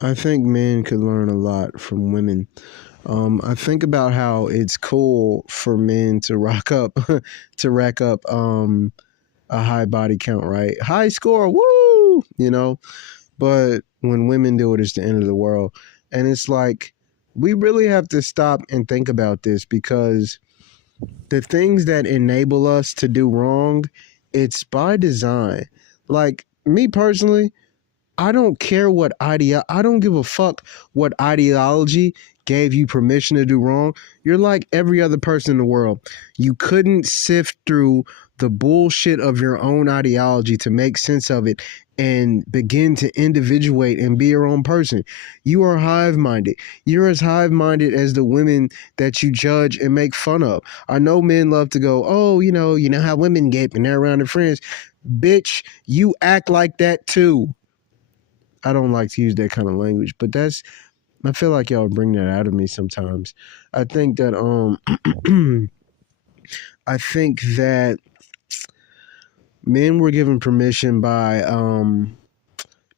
I think men could learn a lot from women. I think about how it's cool for men to rock up, to rack up a high body count, right? High score, woo! But when women do it, it's the end of the world. And it's like, we really have to stop and think about this because the things that enable us to do wrong, it's by design. Like, me personally, I don't give a fuck what ideology gave you permission to do wrong. You're like every other person in the world. You couldn't sift through the bullshit of your own ideology to make sense of it and begin to individuate and be your own person. You are hive minded. You're as hive minded as the women that you judge and make fun of. I know men love to go, oh, you know how women get when they're around their friends. Bitch, you act like that too. I don't like to use that kind of language, but I feel like y'all bring that out of me sometimes. I think that I think that men were given permission by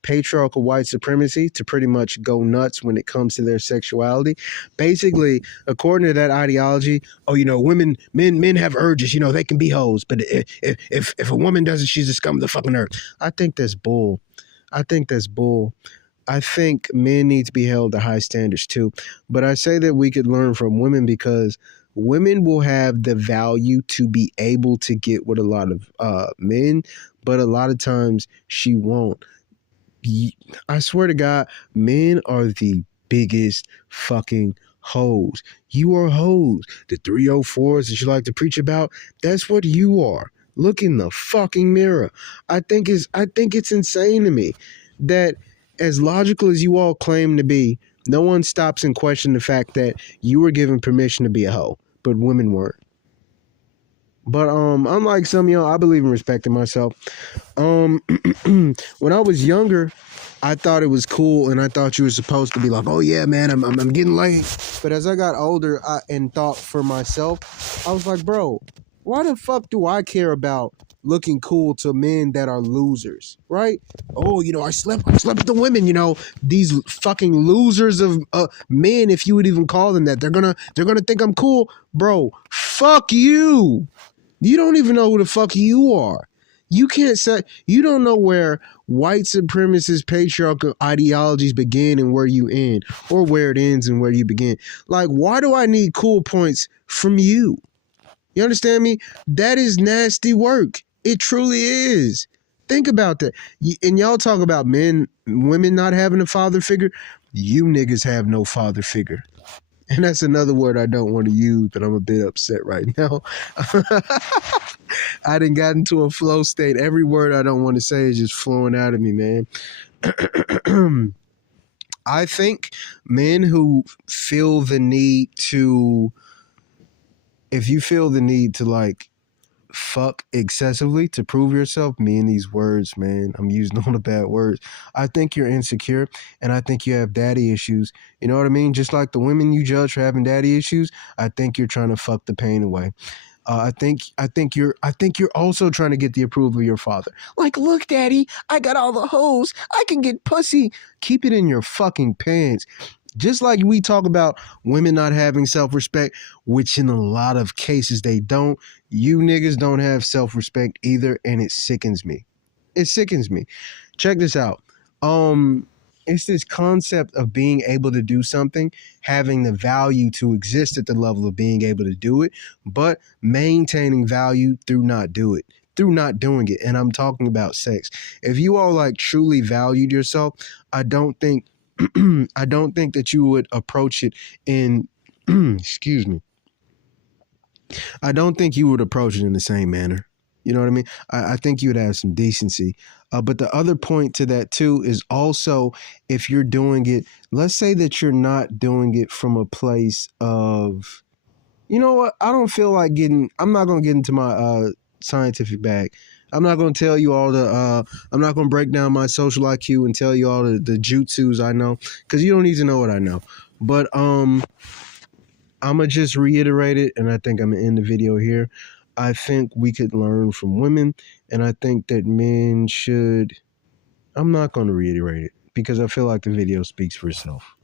patriarchal white supremacy to pretty much go nuts when it comes to their sexuality. Basically, according to that ideology, oh, men have urges, they can be hoes, but if a woman does it, she's the scum of the fucking earth. I think that's bull. I think that's bull. I think men need to be held to high standards too. But I say that we could learn from women because women will have the value to be able to get with a lot of men, but a lot of times she won't. I swear to God, men are the biggest fucking hoes. You are hoes. The 304s that you like to preach about, that's what you are. Look in the fucking mirror. I think it's insane to me that as logical as you all claim to be, no one stops and questions the fact that you were given permission to be a hoe, but women weren't. But unlike some of y'all, I believe in respecting myself. Um, when I was younger, I thought it was cool, and I thought you were supposed to be like, "Oh yeah, man, I'm getting laid." But as I got older, and thought for myself, I was like, "Bro, why the fuck do I care about looking cool to men that are losers, right? Oh, I slept with the women. These fucking losers of men, if you would even call them that, they're gonna think I'm cool, bro. Fuck you." You don't even know who the fuck you are. You can't say you don't know where white supremacist patriarchal ideologies begin and where you end, or where it ends and where you begin. Like, why do I need cool points from you? You understand me? That is nasty work. It truly is. Think about that. And y'all talk about women not having a father figure. You niggas have no father figure. And that's another word I don't want to use, but I'm a bit upset right now. I done got into a flow state. Every word I don't want to say is just flowing out of me, man. I think men who feel the need to, if you feel the need to like fuck excessively to prove yourself, me and these words, man, I'm using all the bad words. I think you're insecure, and I think you have daddy issues. You know what I mean? Just like the women you judge for having daddy issues, I think you're trying to fuck the pain away. I think you're also trying to get the approval of your father. Like, look, daddy, I got all the hoes. I can get pussy. Keep it in your fucking pants. Just like we talk about women not having self-respect, which in a lot of cases they don't, you niggas don't have self-respect either, and it sickens me. It sickens me. Check this out. It's this concept of being able to do something, having the value to exist at the level of being able to do it, but maintaining value through not doing it. And I'm talking about sex. If you all like truly valued yourself, I don't think I don't think that you would approach it in excuse me. I don't think you would approach it in the same manner. You know what I mean? I think you would have some decency. But the other point to that too is also, if you're doing it, let's say that you're not doing it from a place of, you know what? I don't feel like I'm not going to get into my scientific bag. I'm not going to tell you all I'm not going to break down my social IQ and tell you all the jutsus I know, because you don't need to know what I know. But I'm going to just reiterate it, and I think I'm going to end the video here. I think we could learn from women, and I think that men should. I'm not going to reiterate it because I feel like the video speaks for itself.